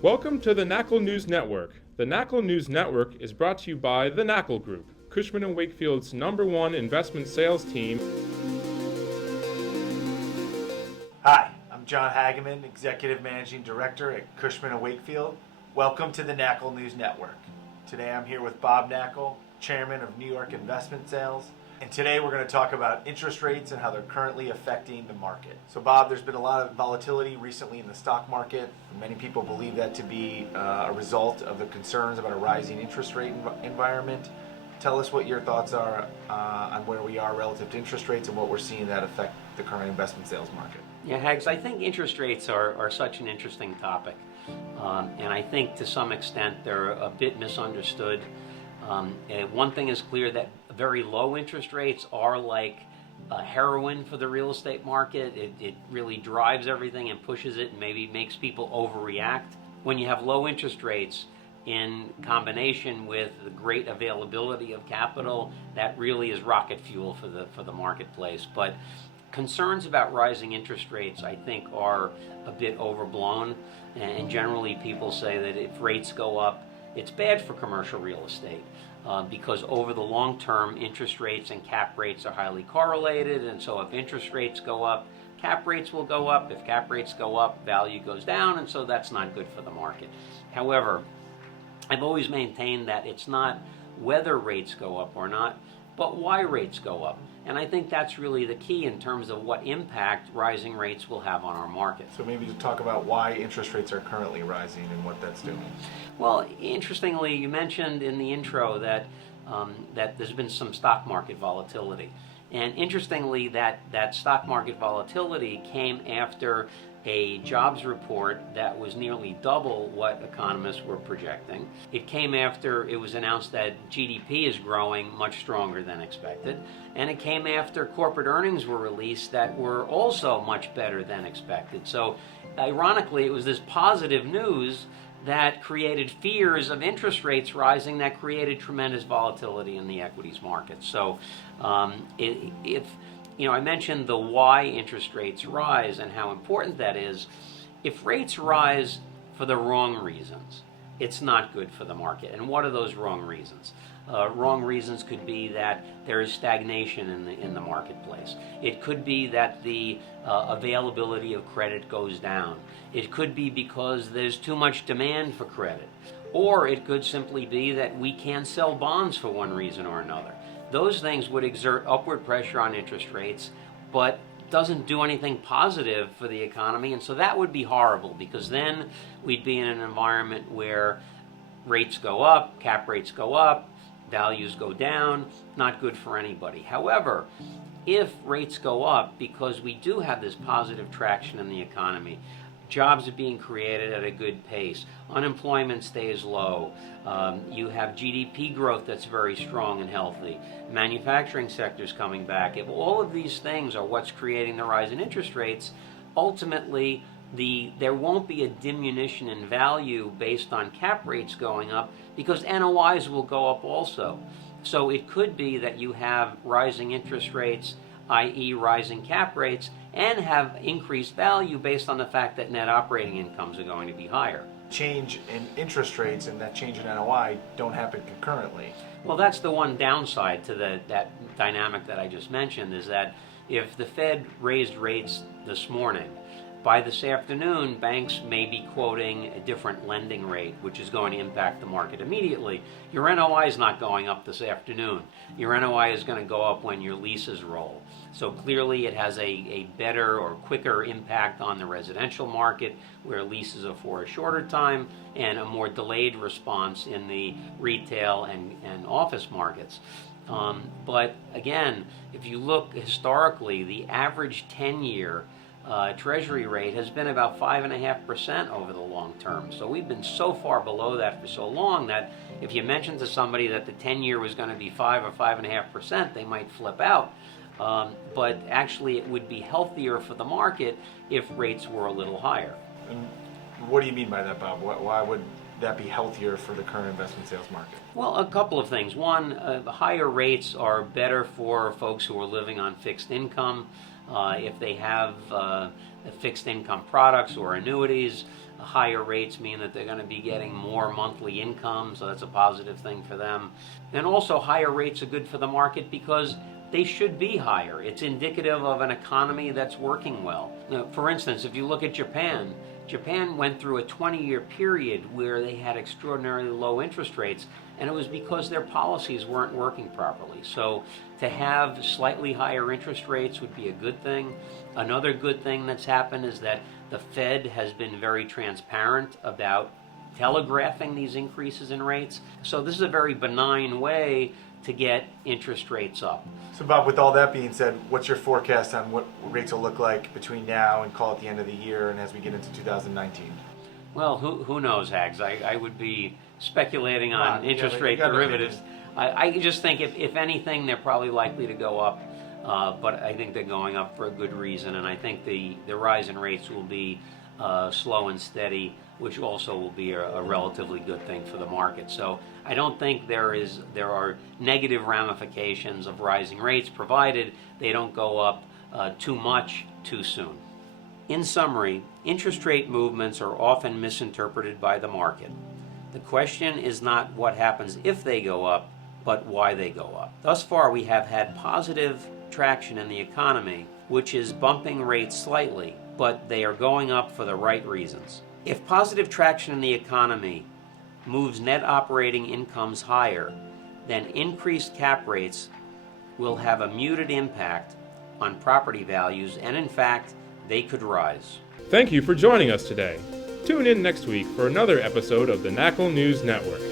Welcome to the Knakal News Network. The Knakal News Network is brought to you by the Knakal Group, Cushman Wakefield's #1 investment sales team. Hi, I'm Jon Hageman, Executive Managing Director at Cushman Wakefield. Welcome to the Knakal News Network. Today I'm here with Bob Knakal, Chairman of New York Investment Sales. And today we're going to talk about interest rates and how they're currently affecting the market. So Bob, there's been a lot of volatility recently in the stock market. Many people believe that to be a result of the concerns about a rising interest rate environment. Tell us what your thoughts are on where we are relative to interest rates and what we're seeing that affect the current investment sales market. Yeah, Hags, I think interest rates are such an interesting topic. And I think to some extent they're a bit misunderstood. And one thing is clear, that very low interest rates are like heroin for the real estate market. It really drives everything and pushes it and maybe makes people overreact. When you have low interest rates in combination with the great availability of capital, that really is rocket fuel for the marketplace. But concerns about rising interest rates, I think, are a bit overblown. And generally people say that if rates go up, it's bad for commercial real estate. Because over the long term, interest rates and cap rates are highly correlated, and so if interest rates go up, cap rates will go up. If cap rates go up, value goes down, and so that's not good for the market. However, I've always maintained that it's not whether rates go up or not, but why rates go up. And I think that's really the key in terms of what impact rising rates will have on our market. So maybe you talk about why interest rates are currently rising and what that's doing. Well, interestingly, you mentioned in the intro that there's been some stock market volatility. And interestingly, that stock market volatility came after a jobs report that was nearly double what economists were projecting. It came after it was announced that GDP is growing much stronger than expected. And it came after corporate earnings were released that were also much better than expected. So ironically, it was this positive news that created fears of interest rates rising that created tremendous volatility in the equities market. So if I mentioned the why interest rates rise and how important that is. If rates rise for the wrong reasons, it's not good for the market. And what are those wrong reasons? Wrong reasons could be that there is stagnation in the marketplace. It could be that the availability of credit goes down. It could be because there's too much demand for credit. Or it could simply be that we can't sell bonds for one reason or another. Those things would exert upward pressure on interest rates, but doesn't do anything positive for the economy. And so that would be horrible, because then we'd be in an environment where rates go up, cap rates go up, values go down, not good for anybody. However, if rates go up, because we do have this positive traction in the economy, jobs are being created at a good pace, unemployment stays low, you have GDP growth that's very strong and healthy, manufacturing sector's coming back. If all of these things are what's creating the rise in interest rates, ultimately there won't be a diminution in value based on cap rates going up, because NOIs will go up also. So it could be that you have rising interest rates, i.e. rising cap rates, and have increased value based on the fact that net operating incomes are going to be higher. Change in interest rates and that change in NOI don't happen concurrently. Well, that's the one downside to that dynamic that I just mentioned, is that if the Fed raised rates this morning, by this afternoon, banks may be quoting a different lending rate, which is going to impact the market immediately. Your NOI is not going up this afternoon. Your NOI is going to go up when your leases roll. So clearly it has a better or quicker impact on the residential market, where leases are for a shorter time, and a more delayed response in the retail and office markets. But again, if you look historically, the average 10-year Treasury rate has been about 5.5% over the long term. So we've been so far below that for so long that if you mention to somebody that the 10-year was going to be 5 or 5.5%, they might flip out. But actually it would be healthier for the market if rates were a little higher. And what do you mean by that, Bob? Why would that be healthier for the current investment sales market? Well, a couple of things. One, higher rates are better for folks who are living on fixed income. If they have fixed income products or annuities, higher rates mean that they're going to be getting more monthly income, so that's a positive thing for them. And also, higher rates are good for the market because they should be higher. It's indicative of an economy that's working well. Now, for instance, if you look at Japan, Japan went through a 20-year period where they had extraordinarily low interest rates, and it was because their policies weren't working properly. So to have slightly higher interest rates would be a good thing. Another good thing that's happened is that the Fed has been very transparent about telegraphing these increases in rates. So this is a very benign way to get interest rates up. So Bob, with all that being said, what's your forecast on what rates will look like between now and call it the end of the year and as we get into 2019? Well, who knows, Hags? I would be speculating on interest rate gotta derivatives. I just think if anything, they're probably likely to go up, but I think they're going up for a good reason, and I think the rise in rates will be slow and steady, which also will be a relatively good thing for the market. So I don't think there are negative ramifications of rising rates, provided they don't go up too much too soon. In summary, interest rate movements are often misinterpreted by the market. The question is not what happens if they go up, but why they go up. Thus far, we have had positive traction in the economy, which is bumping rates slightly, but they are going up for the right reasons. If positive traction in the economy moves net operating incomes higher, then increased cap rates will have a muted impact on property values, and in fact, they could rise. Thank you for joining us today. Tune in next week for another episode of the Knakal News Network.